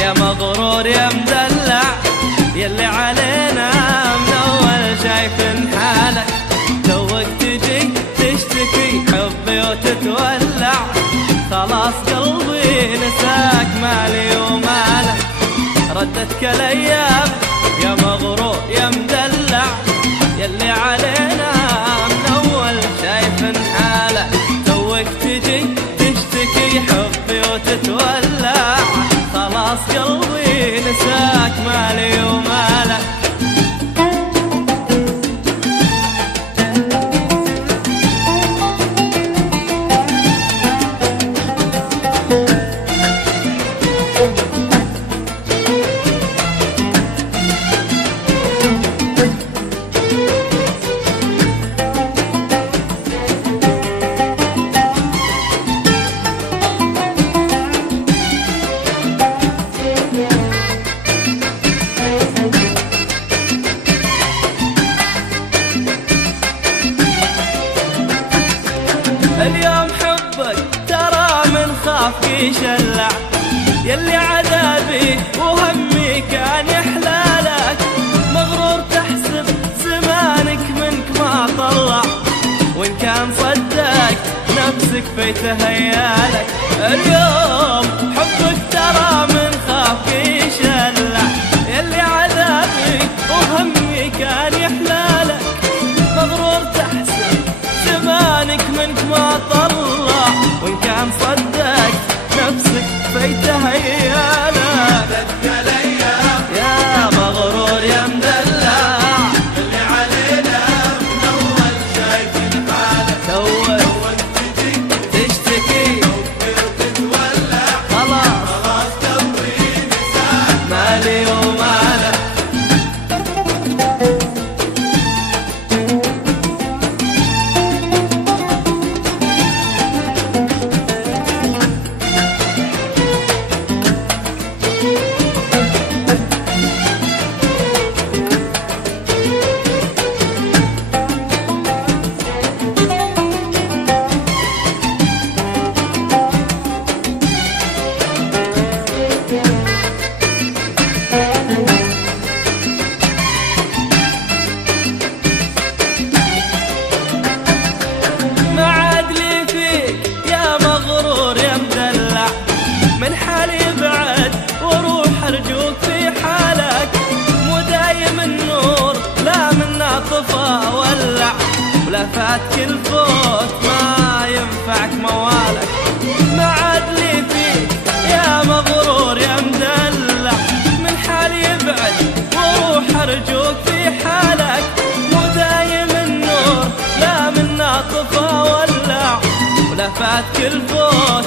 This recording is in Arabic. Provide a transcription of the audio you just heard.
يا مغرور يا مدلع، يلي علينا من اول شايف حالك. توك تجي تشتكي حبي وتتولع، خلاص قلبي نساك مالي ومالك. ردتك الايام يا مغرور يا مدلع، يلي علينا من اول شايف حالك. توك تجي تشتكي حبي وتتولع، خلاص قلبي نساك مالي ومالك. اليوم حبك ترى من خاف يشلع، يلي عذابي وهمي كان يحلالك. مغرور تحسب زمانك منك ما طلع، وإن كان صدقت نفسك في تهيالك. اليوم حبك ترى من خاف يشلع، يلي عذابي وهمي كان يحلالك. مغرور تحسب زمانك منك ما طلع، وإن كان صدقت نفسك في تهيالك. يا مغرور يا مدلع، اللي علينا من اول شايفين حالك. توك تشتكي وتتولع، خلاص قلبي نساك مالي ومالك. من حالي بعد وروح ارجوك في حالك. مو دايم النور لا منا طفى ولع، ولا فات كل فوت ما ينفعك موالك. ما عاد لي فيك يا مغرور يا مدلع، من حالي بعد وروح ارجوك في حالك. مو دايم النور لا منا طفى ولع، ولا فات كل فوت